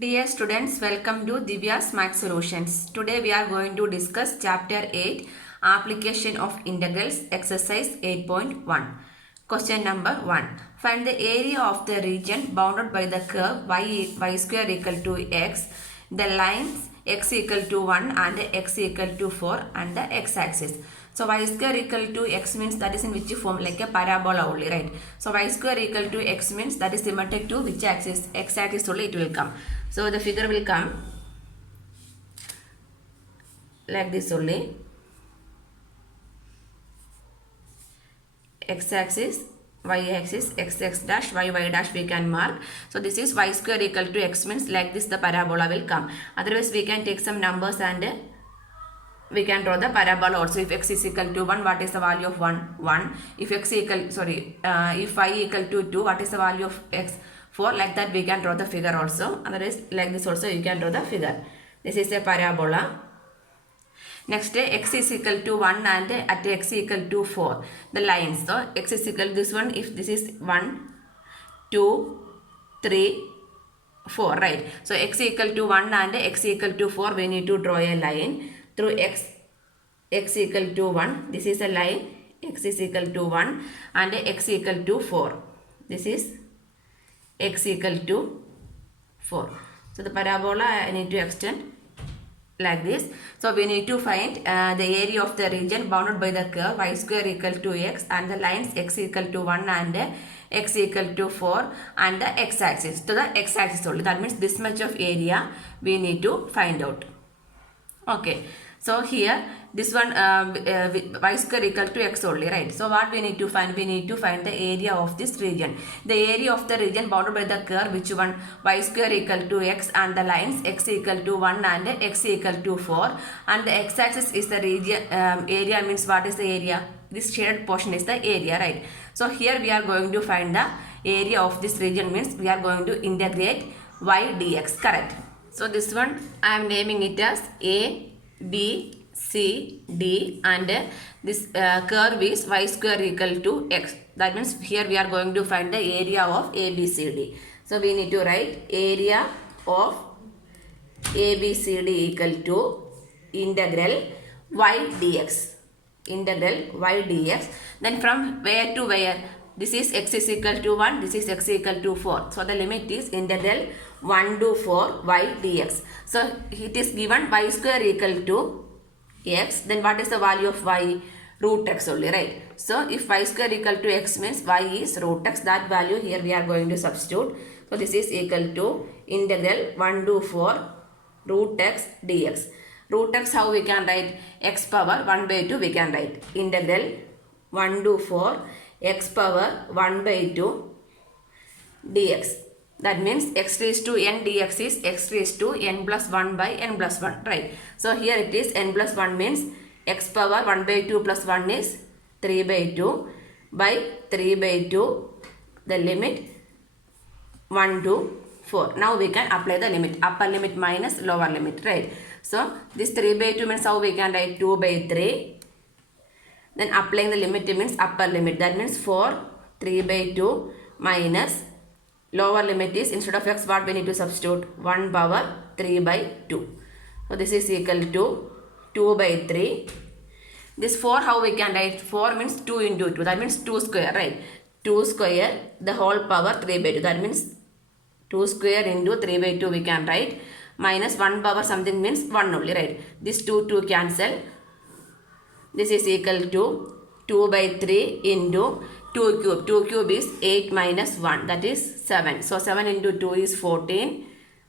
Dear students, welcome to Divya's Math Solutions. Today we are going to discuss Chapter 8, Application of Integrals, Exercise 8.1. Question number 1. Find the area of the region bounded by the curve y square equal to x, the lines x equal to 1 and x equal to 4 and the x-axis. So y square equal to x means that is in which form, like a parabola only, right? So y square equal to x means that is symmetric to which axis? X-axis only it will come. So the figure will come like this only. X-axis, y-axis, x dash, y dash we can mark. So this is y square equal to x means like this the parabola will come. Otherwise we can take some numbers and we can draw the parabola also. If x is equal to 1, what is the value of 1? 1. If if y equal to 2, what is the value of x? 4. Like that we can draw the figure also. Otherwise like this also you can draw the figure. This is a parabola. Next x is equal to 1 and at x equal to 4. The lines. So x is equal to this one. If this is 1, 2, 3, 4, right? So x equal to 1 and x equal to 4, we need to draw a line through x equal to 1. This is a line, x is equal to 1 and x equal to 4. This is x equal to 4. So the parabola I need to extend like this. So we need to find the area of the region bounded by the curve y square equal to x and the lines x equal to 1 and x equal to 4 and the x-axis. So the x-axis only. That means this much of area we need to find out. Okay. So here this one y square equal to x only, right? So what we need to find? We need to find the area of this region. The area of the region bounded by the curve, which one? Y square equal to x and the lines x equal to 1 and x equal to 4 and the x-axis is the region. Area means what is the area? This shaded portion is the area, right? So here we are going to find the area of this region means we are going to integrate y dx, correct? So this one I am naming it as A, B, C, D and this curve is y square equal to x. That means here we are going to find the area of A, B, C, D. So we need to write area of A, B, C, D equal to integral y dx. Integral y dx. Then from where to where? This is x is equal to 1, this is x equal to 4. So the limit is integral 1 to 4 y dx. So it is given y square equal to x. Then what is the value of y? Root x only, right? So if y square equal to x means y is root x. That value here we are going to substitute. So this is equal to integral 1 to 4 root x dx. Root x how we can write? X power 1 by 2 we can write. Integral 1 to 4 x power 1 by 2 dx. That means x raised to n dx is x raised to n plus 1 by n plus 1, right? So here it is n plus 1 means x power 1 by 2 plus 1 is 3 by 2 by 3 by 2, the limit 1 to 4. Now we can apply the limit, upper limit minus lower limit, right? So this 3 by 2 means how we can write 2 by 3. Then applying the limit means upper limit. That means 4, 3 by 2 minus lower limit is instead of x what we need to substitute? 1 power 3 by 2. So this is equal to 2 by 3. This 4 how we can write? 4 means 2 into 2. That means 2 square, right? 2 square the whole power 3 by 2. That means 2 square into 3 by 2 we can write. Minus 1 power something means 1 only, right? This 2 cancel. This is equal to 2 by 3 into 2 cube. 2 cube is 8 minus 1. That is 7. So 7 into 2 is 14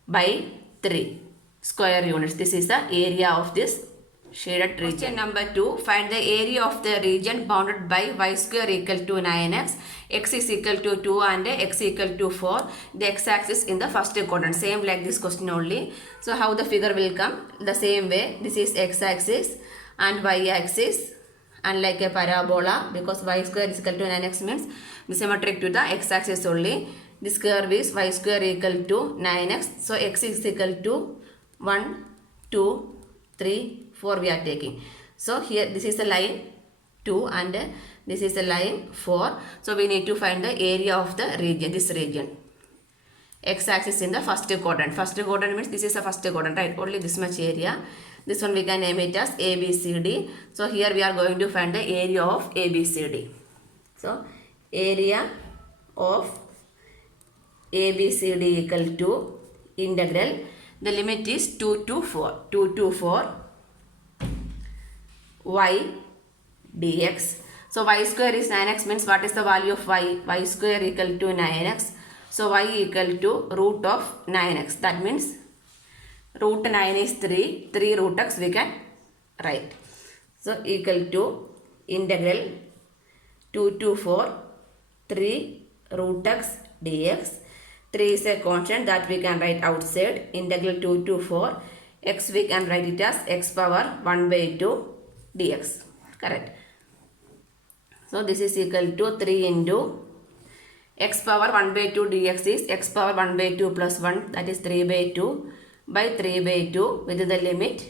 by 3 square units. This is the area of this shaded region. Question number 2. Find the area of the region bounded by y square equal to 9x. X is equal to 2 and x equal to 4. The x-axis in the first quadrant. Same like this question only. So how the figure will come? The same way. This is x-axis and y-axis and like a parabola because y square is equal to 9x means symmetric to the x-axis only. This curve is y square equal to 9x. So x is equal to 1, 2, 3, 4 we are taking. So here this is the line 2 and this is the line 4. So we need to find the area of the region, this region. x-axis in the first quadrant. First quadrant means this is the first quadrant, right? Only this much area. This one we can name it as ABCD. So here we are going to find the area of ABCD. So area of ABCD equal to integral. The limit is 2 to 4. 2 to 4 y dx. So y square is 9x means what is the value of y? Y square equal to 9x. So y equal to root of 9x. That means root 9 is 3. 3 root x we can write. So equal to integral 2 to 4 3 root x dx. 3 is a constant that we can write outside. Integral 2 to 4 x we can write it as x power 1 by 2 dx. Correct. So this is equal to 3 into x power 1 by 2 dx is x power 1 by 2 plus 1, that is 3 by 2 by 3 by 2 with the limit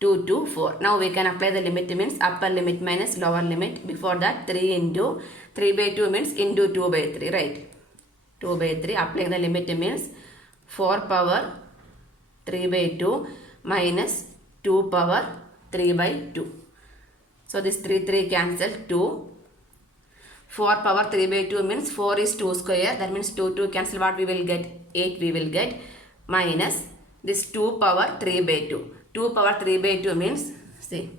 2 to 4. Now we can apply the limit means upper limit minus lower limit. Before that 3 into 3 by 2 means into 2 by 3, right? 2 by 3. Applying the limit means 4 power 3 by 2 minus 2 power 3 by 2. So this 3 cancel 2. 4 power 3 by 2 means 4 is 2 square. That means 2 cancel, what we will get? 8 we will get, minus this 2 power 3 by 2. 2 power 3 by 2 means, see,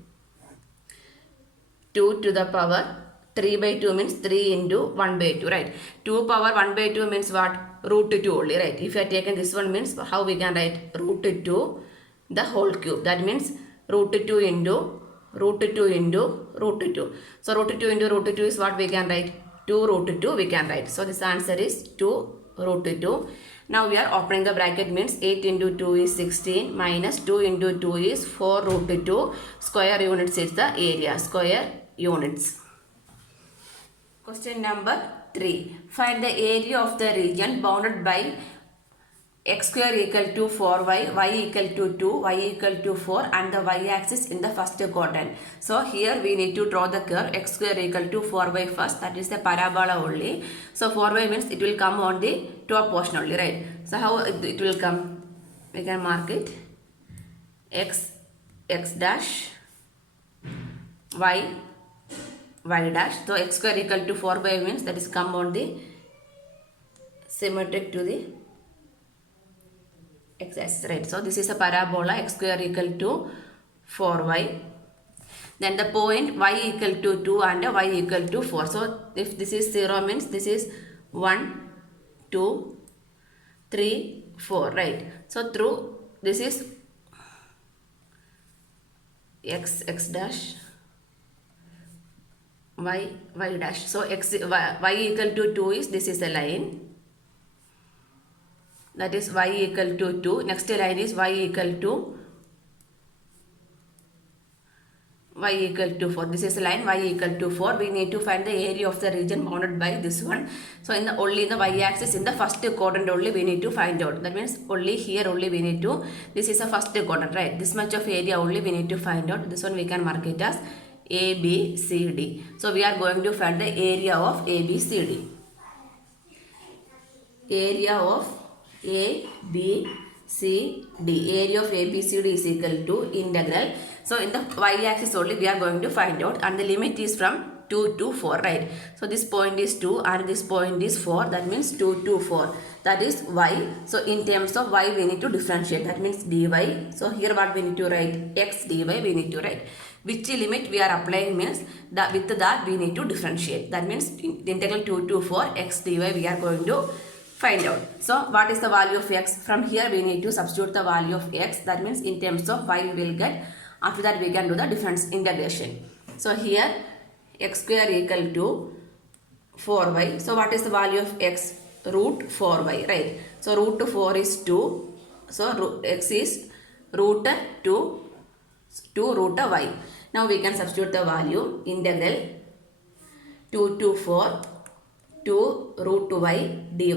2 to the power 3 by 2 means 3 into 1 by 2, right? 2 power 1 by 2 means what? Root 2 only, right? If you have taken this one means how we can write? Root 2 the whole cube. That means root 2 into root 2 into root 2. So root 2 into root 2 is what we can write? 2 root 2 we can write. So this answer is 2 root 2. Now we are opening the bracket means 8 into 2 is 16 minus 2 into 2 is 4 root 2. Square units is the area. Square units. Question number 3. Find the area of the region bounded by x square equal to 4y, y equal to 2, y equal to 4 and the y-axis in the first quadrant. So here we need to draw the curve x square equal to 4y first, that is the parabola only. So 4y means it will come on the top portion only, right? So how it will come? We can mark it x dash, y dash. So x square equal to 4y means that is come on the symmetric to the x-axis, right? So this is a parabola x square equal to 4y. Then the point y equal to 2 and y equal to 4. So if this is 0 means this is 1, 2, 3, 4, right? So through this is x dash, y dash. So y equal to 2 is, this is a line. That is y equal to 2. Next line is y equal to 4. This is a line y equal to 4. We need to find the area of the region bounded by this one. So in the only the y-axis in the first quadrant only we need to find out. That means only here only we need to, this is a first quadrant, right? This much of area only we need to find out. This one we can mark it as A, B, C, D. So we are going to find the area of A, B, C, D. Area of A, B, C, D. Area of A, B, C, D is equal to integral. So in the y-axis only we are going to find out, and the limit is from 2 to 4, right? So this point is 2 and this point is 4. That means 2 to 4. That is y. So in terms of y we need to differentiate. That means dy. So here what we need to write? X dy we need to write. Which limit we are applying means that with that we need to differentiate. That means integral 2 to 4 x dy we are going to find out. So what is the value of x? From here we need to substitute the value of x. That means in terms of y we will get. After that we can do the difference integration. So here x square equal to 4y. So what is the value of x? Root 4y, right? So root 4 is 2. So x is root 2 root y. Now we can substitute the value integral 2 to 4 to root y dy.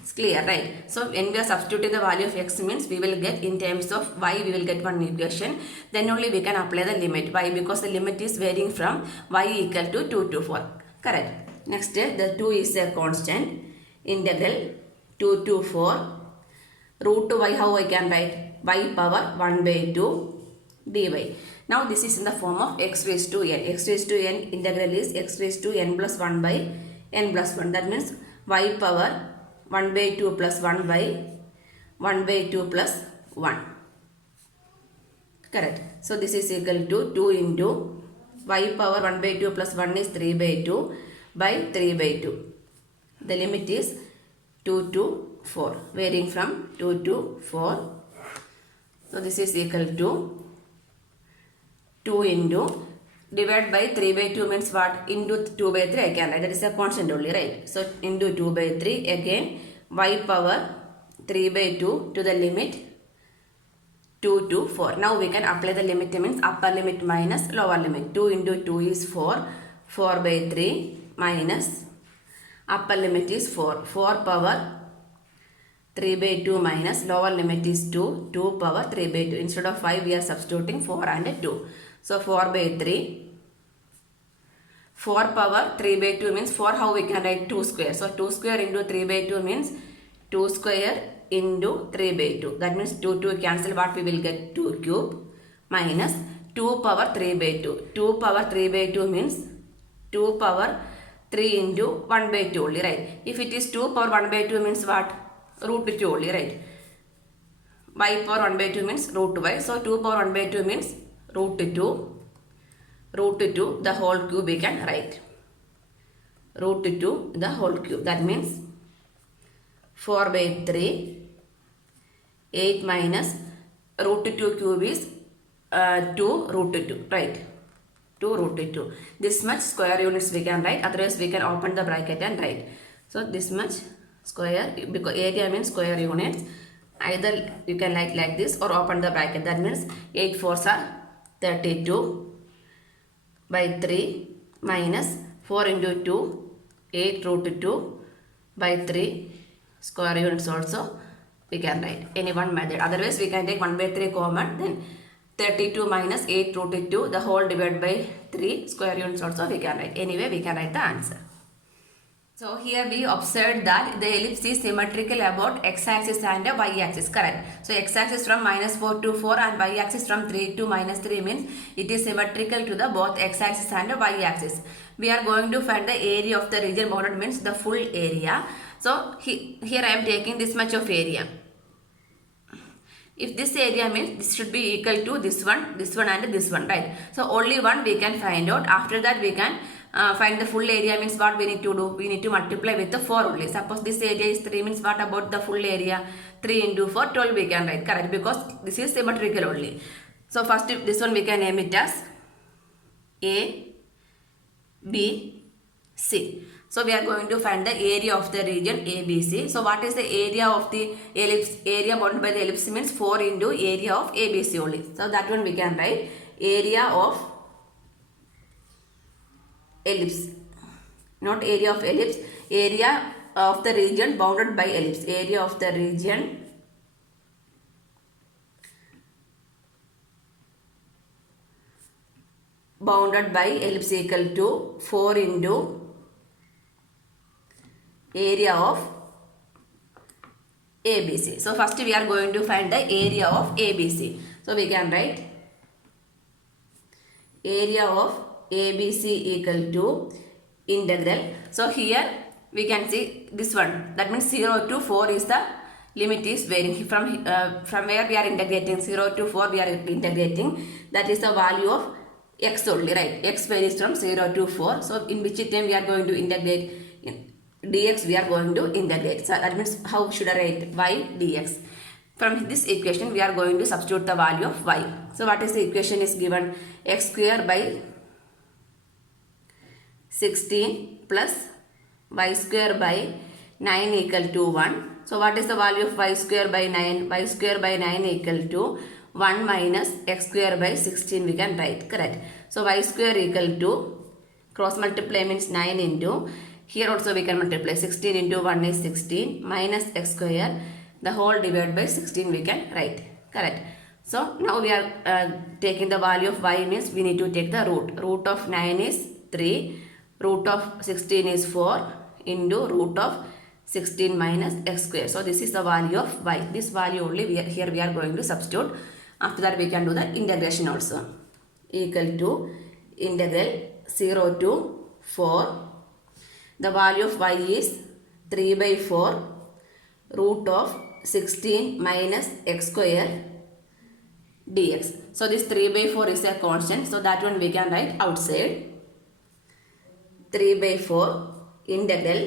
It's clear, right? So when we are substituting the value of x means we will get in terms of y we will get one equation. Then only we can apply the limit. Why? Because the limit is varying from y equal to 2 to 4. Correct. Next the 2 is a constant. Integral 2 to 4. Root to y, how I can write? Y power 1 by 2 dy. Now this is in the form of x raised to n. X raised to n integral is x raised to n plus 1 by n plus 1. That means y power 1 by 2 plus 1 by 1 by 2 plus 1. Correct. So this is equal to 2 into y power 1 by 2 plus 1 is 3 by 2 by 3 by 2. The limit is 2 to 4, varying from 2 to 4. So this is equal to 2 into, divide by 3 by 2 means what? Into 2 by 3 I can write. That is a constant only, right? So into 2 by 3, again y power 3 by 2 to the limit 2 to 4. Now we can apply the limit, means upper limit minus lower limit. 2 into 2 is 4. 4 by 3 minus upper limit is 4. 4 power 3 by 2 minus lower limit is 2. 2 power 3 by 2. Instead of 5 we are substituting 4 and 2. So 4 by 3. 4 power 3 by 2 means 4, how we can write? 2 square. So 2 square into 3 by 2 means 2 square into 3 by 2. That means 2 cancel, what we will get? 2 cube minus 2 power 3 by 2. 2 power 3 by 2 means 2 power 3 into 1 by 2 only, right? If it is 2 power 1 by 2 means what? Root 2 only, right? Y power 1 by 2 means root y. So 2 power 1 by 2 means root 2. Root 2 the whole cube we can write. Root 2 the whole cube. That means 4 by 3. 8 minus root 2 cube is 2 root 2, right? 2 root 2. This much square units we can write. Otherwise we can open the bracket and write. So this much square, because area means square units. Either you can write like this or open the bracket. That means 8 4s are 32 by 3 minus 4 into 2, 8 root 2 by 3 square units also we can write. Any one method. Otherwise we can take 1 by 3 common, then 32 minus 8 root 2 the whole divided by 3 square units also we can write. Anyway we can write the answer. So here we observed that the ellipse is symmetrical about x-axis and y-axis, correct? So x-axis from -4 to 4 and y-axis from 3 to -3 means it is symmetrical to the both x-axis and y-axis. We are going to find the area of the region bounded, means the full area. So here I am taking this much of area. If this area means this should be equal to this one and this one, right? So only one we can find out. After that we can find the full area, means what we need to do? We need to multiply with the 4 only. Suppose this area is 3 means what about the full area? 3 into 4, 12 we can write, correct? Because this is symmetrical only. So first this one we can name it as A, B, C. So we are going to find the area of the region ABC. So what is the area of the ellipse? Area bounded by the ellipse means 4 into area of ABC only. So that one we can write area of ellipse, not area of ellipse, area of the region bounded by ellipse. Area of the region bounded by ellipse equal to 4 into area of ABC. So first we are going to find the area of ABC. So we can write area of ABC equal to integral. So here we can see this one. That means 0 to 4 is the limit is varying from where we are integrating. 0 to 4 we are integrating. That is the value of x only, right? X varies from 0 to 4. So in which term we are going to integrate? Dx we are going to integrate. So that means how should I write? Y dx. From this equation we are going to substitute the value of y. So what is the equation is given? X square by 16 plus y square by 9 equal to 1. So what is the value of y square by 9? Y square by 9 equal to 1 minus x square by 16 we can write, correct? So y square equal to, cross multiply means 9 into, here also we can multiply, 16 into 1 is 16 minus x square, the whole divided by 16 we can write, correct? So now we are taking the value of y means we need to take the root. Root of 9 is 3, root of 16 is 4 into root of 16 minus x square. So this is the value of y. This value only here we are going to substitute. After that we can do the integration also. Equal to integral 0 to 4. The value of y is 3 by 4 root of 16 minus x square dx. So this 3 by 4 is a constant. So that one we can write outside. 3 by 4 integral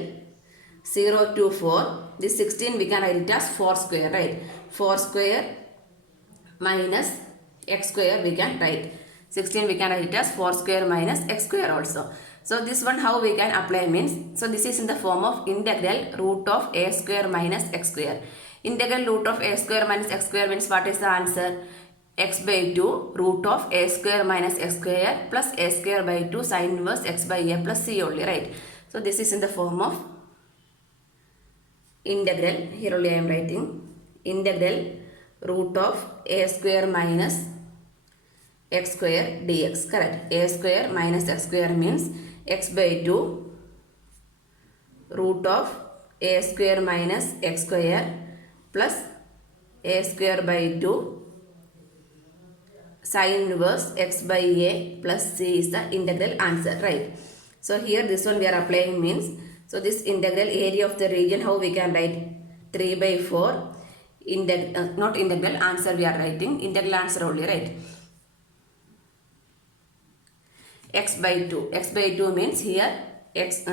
0 to 4. This 16 we can write it as 4 square, right? 4 square minus x square we can write. 16 we can write it as 4 square minus x square also. So this one how we can apply means, so this is in the form of integral root of a square minus x square. Integral root of a square minus x square means what is the answer? X by 2 root of a square minus x square plus a square by 2 sin inverse x by a plus c only, right? So this is in the form of integral, here only I am writing integral root of a square minus x square dx, correct? A square minus x square means x by 2 root of a square minus x square plus a square by 2 sin inverse x by a plus c is the integral answer, right? So here this one we are applying means, so this integral area of the region how we can write? 3 by 4 not integral answer we are writing, integral answer only, right? X by 2. X by 2 means here x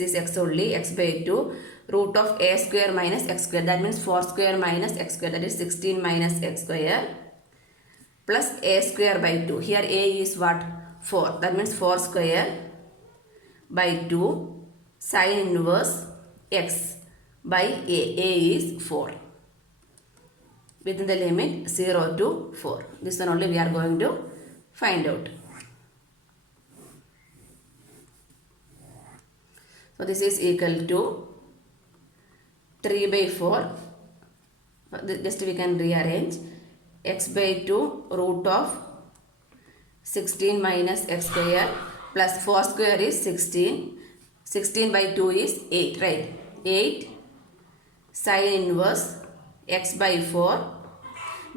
is x only, x by 2 root of a square minus x square, that means 4 square minus x square, that is 16 minus x square plus a square by 2. Here a is what? 4, that means 4 square by 2 sin inverse x by a. A is 4 within the limit 0 to 4. This one only we are going to find out. So this is equal to 3 by 4, just we can rearrange, x by 2 root of 16 minus x square plus 4 square is 16, 16 by 2 is 8, right? 8 sin inverse x by 4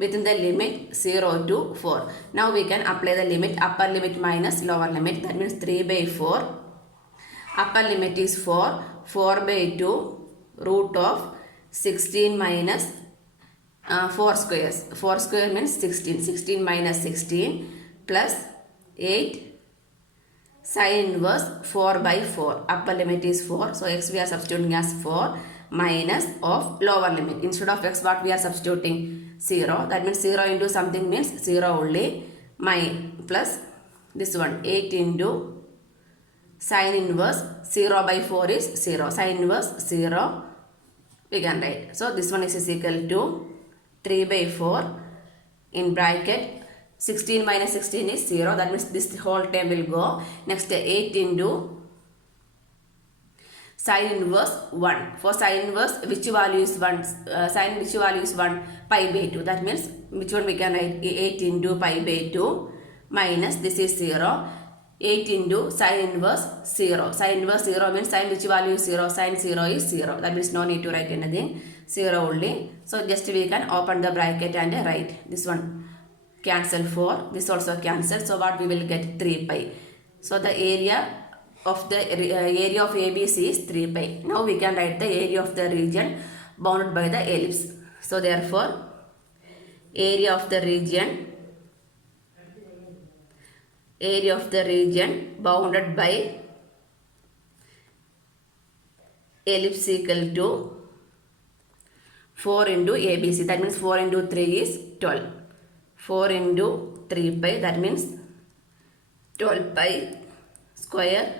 within the limit 0 to 4. Now we can apply the limit, upper limit minus lower limit, that means 3 by 4. Upper limit is 4, 4 by 2 root of 16 minus 4 squares. 4 square means 16, 16 minus 16 plus 8 sin inverse 4 by 4. Upper limit is 4, so x we are substituting as 4 minus of lower limit. Instead of x what we are substituting? 0. That means 0 into something means 0 only. Plus this one 8 into sin inverse 0 by 4 is 0. Sin inverse 0 we can write. So this one is equal to 3 by 4 in bracket 16 minus 16 is 0. That means this whole term will go. Next 8 into sin inverse 1. For sin inverse which value is 1? Sin which value is 1? Pi by 2. That means which one we can write? 8 into pi by 2 minus this is 0. 8 into sin inverse 0. Sin inverse 0 means sin which value is 0? Sin 0 is 0. That means no need to write anything. 0 only. So just we can open the bracket and write. This one cancel 4. This also cancel. So what we will get? 3 pi. So the area of ABC is 3 pi. Now we can write the area of the region bounded by the ellipse. So therefore area of the region bounded by ellipse equal to 4 into ABC. That means 4 into 3 is 12. 4 into 3 pi, that means 12 pi square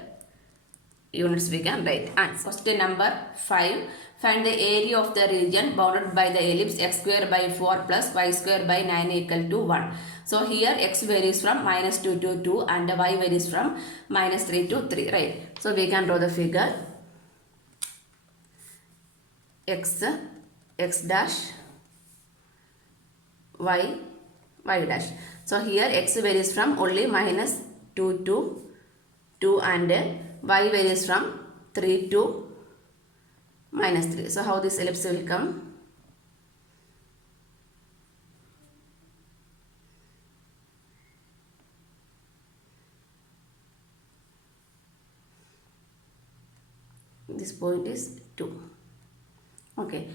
units we can write. And question number 5. Find the area of the region bounded by the ellipse x square by 4 plus y square by 9 equal to 1. So here x varies from minus 2 to 2 and y varies from minus 3 to 3, right? So we can draw the figure x dash, y dash. So here x varies from only minus 2 to 2 and y varies from 3 to minus 3. So how this ellipse will come? This point is 2. Okay,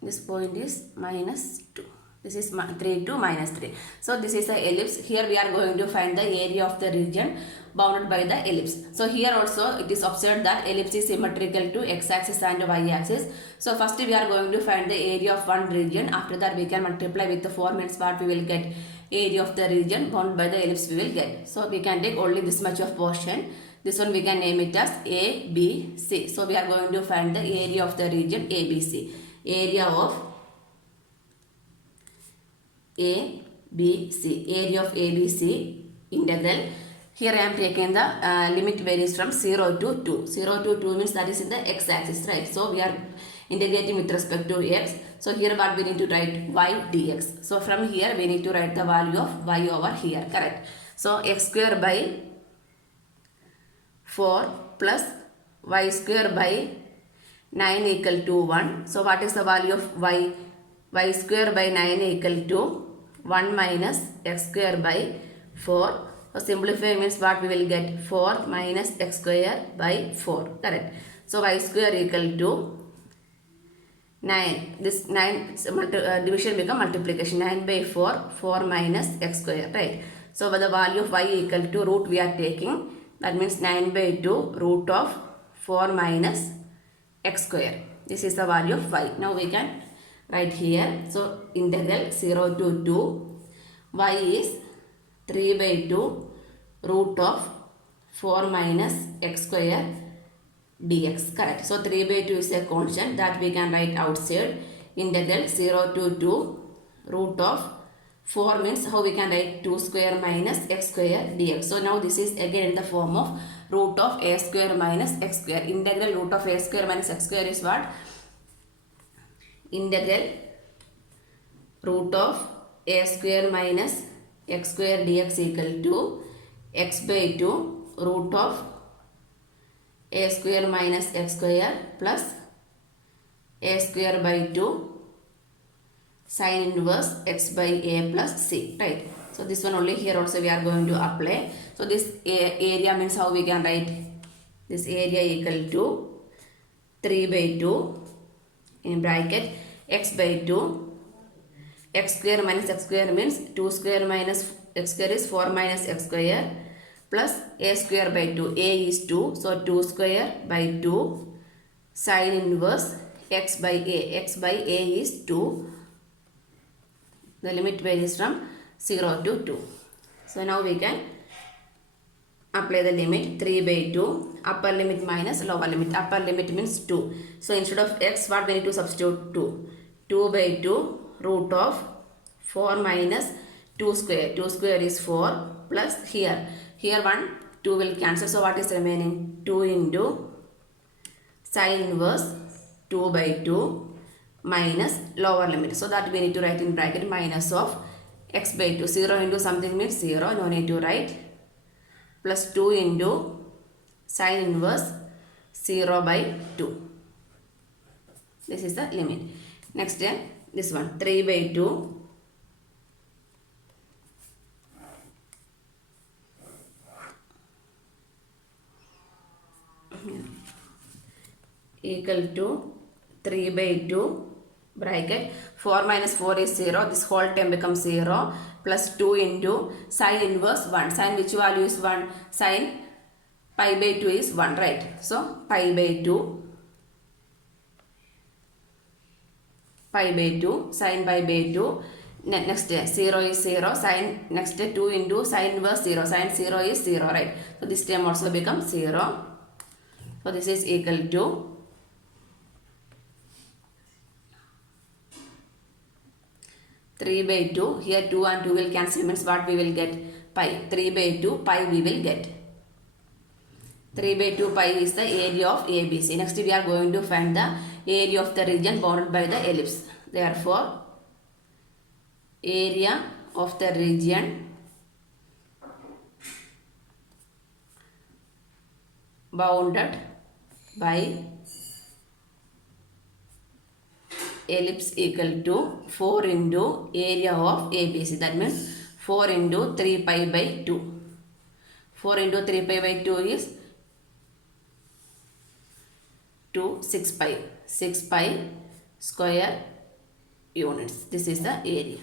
this point is minus 2. This is 3 to minus 3. So this is the ellipse. Here we are going to find the area of the region bounded by the ellipse. So here also it is observed that ellipse is symmetrical to x-axis and y-axis. So first we are going to find the area of one region. After that we can multiply with the 4 means what we will get. Area of the region bounded by the ellipse we will get. So we can take only this much of portion. This one we can name it as A, B, C. So we are going to find the area of the region A, B, C. Area of A, B, C. Area of A, B, C integral. Here I am taking the limit varies from 0 to 2. 0 to 2 means that is in the x-axis, right? So we are integrating with respect to x. So here what we need to write y dx. So from here we need to write the value of y over here, correct? So x square by 4 plus y square by 9 equal to 1. So what is the value of y? Y square by 9 equal to 1 minus x square by 4. So simplify means what we will get? 4 minus x square by 4. Correct. So y square equal to 9. This 9 division become multiplication. 9 by 4. 4 minus x square. Right. So the value of y equal to root we are taking. That means 9 by 2 root of 4 minus x square. This is the value of y. Now we can write here. So integral 0 to 2. Y is 3 by 2 root of 4 minus x square dx. Correct. So 3 by 2 is a constant that we can write outside. Integral 0 to 2 root of 4 means how we can write 2 square minus x square dx. So now this is again in the form of root of a square minus x square. Integral root of a square minus x square is what? Integral root of a square minus x square dx equal to x by 2 root of a square minus x square plus a square by 2 sin inverse x by a plus c, right? So this one only here also we are going to apply. So this area means how we can write this area equal to 3 by 2 in bracket x by 2 x square minus x square means 2 square minus x square is 4 minus x square plus a square by 2. A is 2, so 2 square by 2 sin inverse x by a. X by a is 2. The limit varies from 0 to 2. So now we can apply the limit 3 by 2. Upper limit minus lower limit. Upper limit means 2. So instead of x, what we need to substitute? 2. 2 by 2 root of 4 minus 2 square. 2 square is 4 plus here. Here 1, 2 will cancel. So what is remaining? 2 into sin inverse 2 by 2 minus lower limit. So that we need to write in bracket minus of x by 2. 0 into something means 0. No need to write. Plus 2 into sin inverse 0 by 2. This is the limit. Next this one 3 by 2 equal to 3 by 2 bracket 4 minus 4 is 0. This whole term becomes 0 plus 2 into sin inverse 1. Sin which value is 1? Sin pi by 2 is 1, right? So pi by 2 sin pi by 2. Next 0 is 0. Sin next 2 into sin inverse 0. Sin 0 is 0, right? So this term also becomes 0. So this is equal to 3 by 2. Here 2 and 2 will cancel means what we will get? Pi. 3 by 2 pi we will get. 3 by 2 pi is the area of ABC. Next we are going to find the area of the region bounded by the ellipse. Therefore, area of the region bounded by ellipse equal to 4 into area of ABC. That means 4 into 3 pi by 2. 4 into 3 pi by 2 is 2, 6 pi. 6 pi square units. This is the area.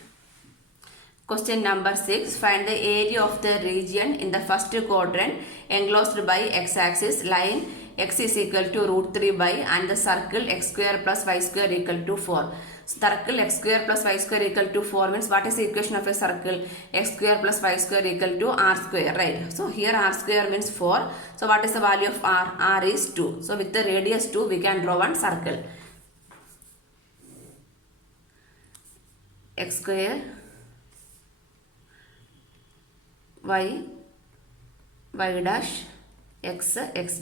Question number 6. Find the area of the region in the first quadrant enclosed by x-axis line x is equal to root 3 by and the circle x square plus y square equal to 4. Circle x square plus y square equal to 4 means what is the equation of a circle? X square plus y square equal to r square, right? So here r square means 4. So what is the value of r? R is 2. So with the radius 2 we can draw one circle. X square y dash x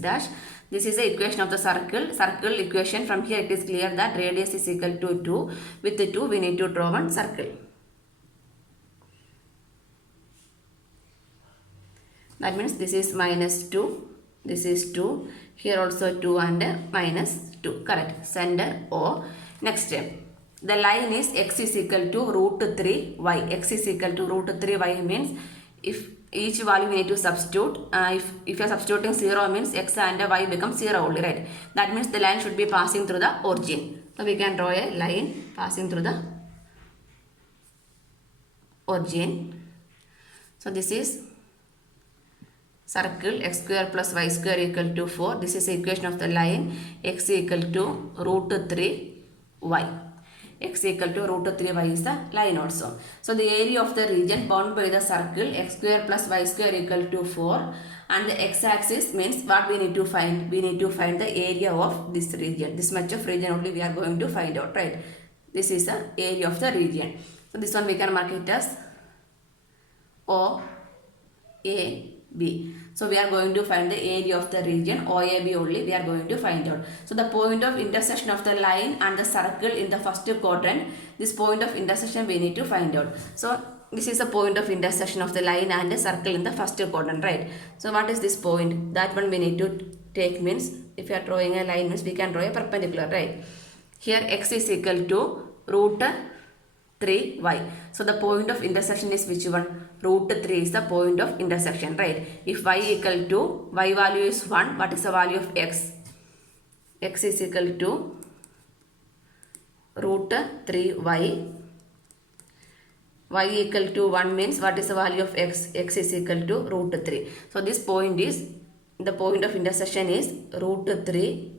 dash. This is the equation of the circle equation. From here it is clear that radius is equal to 2. With the 2 we need to draw one circle. That means this is minus 2, this is 2, here also 2 and minus 2, correct. Center O. Next step, the line is x is equal to root 3 y. X is equal to root 3 y means if each value we need to substitute. If you are substituting 0 means x and y becomes 0 only, right? That means the line should be passing through the origin. So we can draw a line passing through the origin. So this is circle x square plus y square equal to 4. This is the equation of the line x equal to root 3 y. X equal to root 3y is the line also. So the area of the region bound by the circle x square plus y square equal to 4 and the x-axis means what we need to find? We need to find the area of this region. This much of region only we are going to find out, right? This is the area of the region. So this one we can mark it as O, A, B. So we are going to find the area of the region OAB only we are going to find out. So the point of intersection of the line and the circle in the first quadrant, this point of intersection we need to find out. So this is the point of intersection of the line and the circle in the first quadrant, right? So what is this point? That one we need to take means if you are drawing a line means we can draw a perpendicular, right? Here x is equal to root 3y. So the point of intersection is which one? Root 3 is the point of intersection, right? If y equal to, y value is 1, what is the value of x? X is equal to root 3y. Y equal to 1 means what is the value of x? X is equal to root 3. So this point is, the point of intersection is root 3,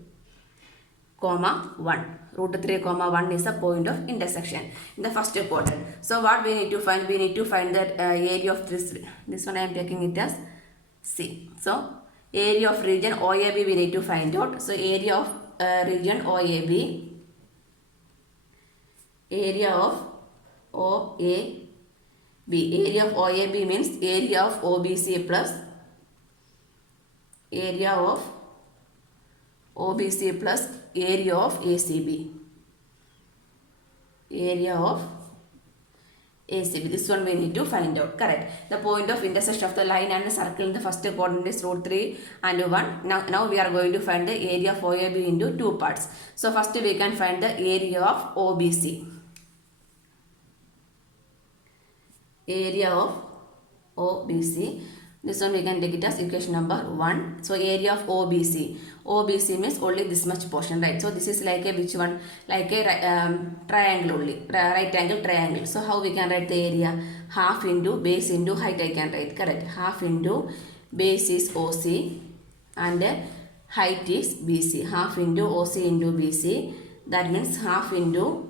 1. Root 3, 1 is the point of intersection in the first quadrant. So what we need to find? We need to find the area of this one I am taking it as C. So area of region OAB we need to find out. So area of region OAB, area of OAB. Area of OAB means area of OBC plus area of OBC plus area of ACB. Area of ACB. This one we need to find out. Correct. The point of intersection of the line and the circle in the first quadrant is root 3 and 1. Now we are going to find the area of OAB into two parts. So first we can find the area of OBC. Area of OBC. This one we can take it as equation number 1. So area of OBC. OBC means only this much portion, right? So this is like a which one? Like a triangle only. Right angle triangle. So how we can write the area? Half into base into height I can write. Correct. Half into base is OC and height is BC. Half into OC into BC. That means half into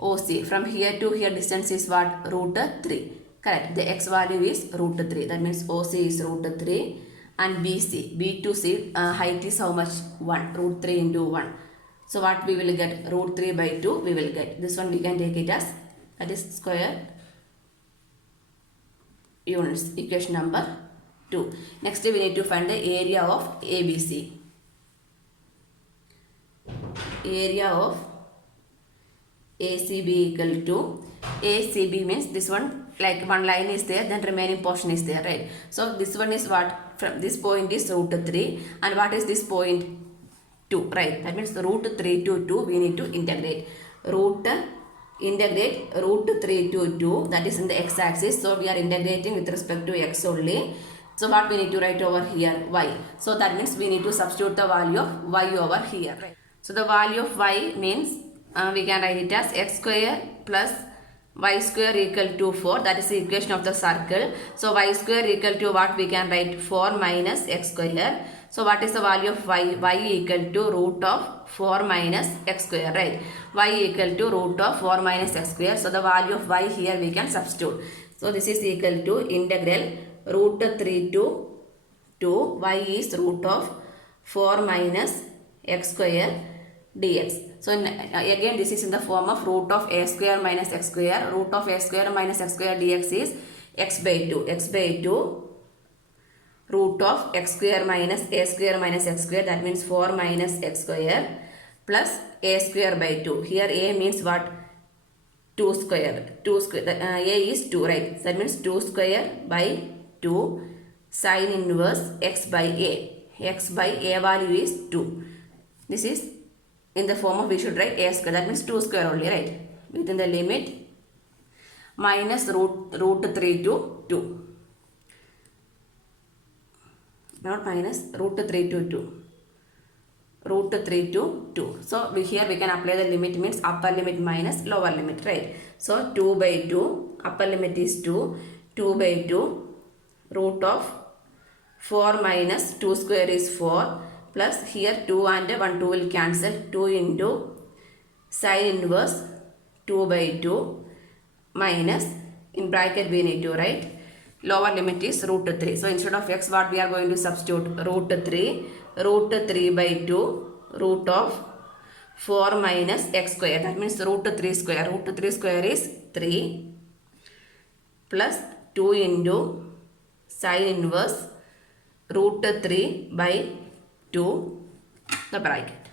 OC. From here to here distance is what? Root 3. Correct. The x value is root 3. That means OC is root 3 and BC. B to C height is how much? 1. Root 3 into 1. So what we will get? Root 3 by 2 we will get. This one we can take it as that is square units. Equation number 2. Next we need to find the area of ABC. Area of ACB equal to ACB means this one like one line is there then remaining portion is there, right? So this one is what? From this point is root 3 and what is this point? 2, right? That means the root 3 to 2 we need to integrate. root integrate root 3 to 2, that is in the x-axis. So we are integrating with respect to x only. So what we need to write over here? Y. So that means we need to substitute the value of y over here. Right. So the value of y means we can write it as x square plus y square equal to 4. That is the equation of the circle. So y square equal to what we can write? 4 minus x square. So what is the value of y? Y equal to root of 4 minus x square, right? Y equal to root of 4 minus x square. So the value of y here we can substitute. So this is equal to integral root 3 to 2. Y is root of 4 minus x square dx. So again this is in the form of root of a square minus x square. Root of a square minus x square dx is x by 2. X by 2 root of x square minus a square minus x square, that means 4 minus x square plus a square by 2. Here a means what? 2 square. 2 square. A is 2, right? That means 2 square by 2 sin inverse x by a. X by a value is 2. This is in the form of, we should write a square, that means 2 square only, right? Within the limit minus root 3 to 2. Not minus, root 3 to 2. Root 3 to 2. So here we can apply the limit, means upper limit minus lower limit, right? So 2 by 2, upper limit is 2. 2 by 2, root of 4 minus 2 square is 4. Plus here 2 and 1 2 will cancel. 2 into sin inverse 2 by 2 minus, in bracket we need to write lower limit is root 3. So instead of x, what we are going to substitute? Root 3. Root 3 by 2 root of 4 minus x square. That means root 3 square. Root 3 square is 3 plus 2 into sin inverse root 3 by 2, the bracket.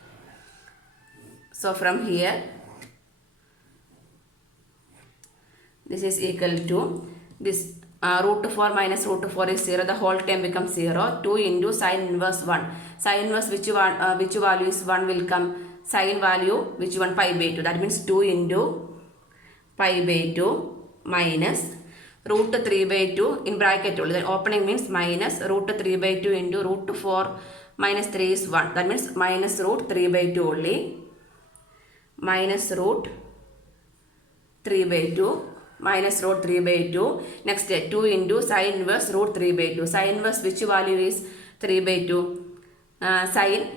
So from here this is equal to this root 4 minus root 4 is 0, the whole term becomes 0. 2 into sin inverse 1. Sin inverse which value is 1 will come? Sin value which one? Pi by 2. That means 2 into pi by 2 minus root 3 by 2 in bracket only. Then opening means minus root 3 by 2 into root 4 minus 3 is 1. That means minus root 3 by 2 only. Minus root 3 by 2. Minus root 3 by 2. Next 2 into sin inverse root 3 by 2. Sin inverse which value is 3 by 2? Sin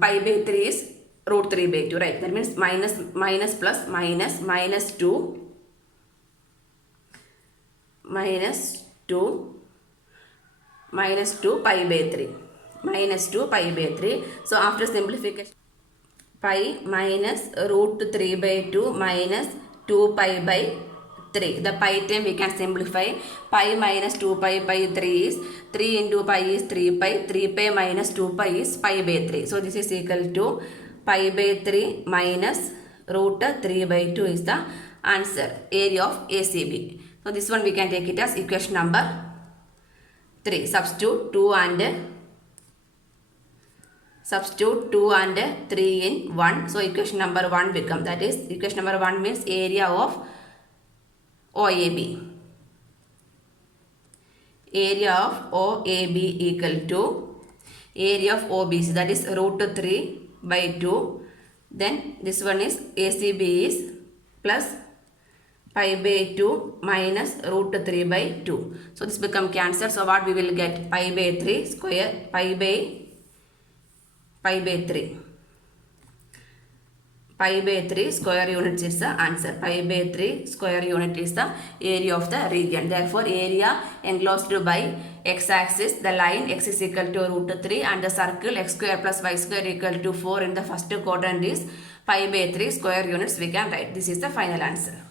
pi by 3 is root 3 by 2, right? That means minus plus minus 2 minus 2 pi by 3. Minus 2 pi by 3. So after simplification, pi minus root 3 by 2 minus 2 pi by 3. The pi term we can simplify. Pi minus 2 pi by 3 is 3 into pi is 3 pi. 3 pi minus 2 pi is pi by 3. So this is equal to pi by 3 minus root 3 by 2 is the answer, area of ACB. So this one we can take it as equation number 3. Substitute 2 and 3 in 1. So equation number 1 become, that is equation number 1 means area of OAB. Area of OAB equal to area of OBC, that is root 3 by 2. Then this one is ACB is plus pi by 2 minus root 3 by 2. So this become cancelled. So what we will get? Pi by 3 square, pi by 3. Pi by 3 square unit is the answer. Pi by 3 square unit is the area of the region. Therefore, area enclosed by x-axis, the line x is equal to root 3 and the circle x square plus y square equal to 4 in the first quadrant is pi by 3 square units we can write. This is the final answer.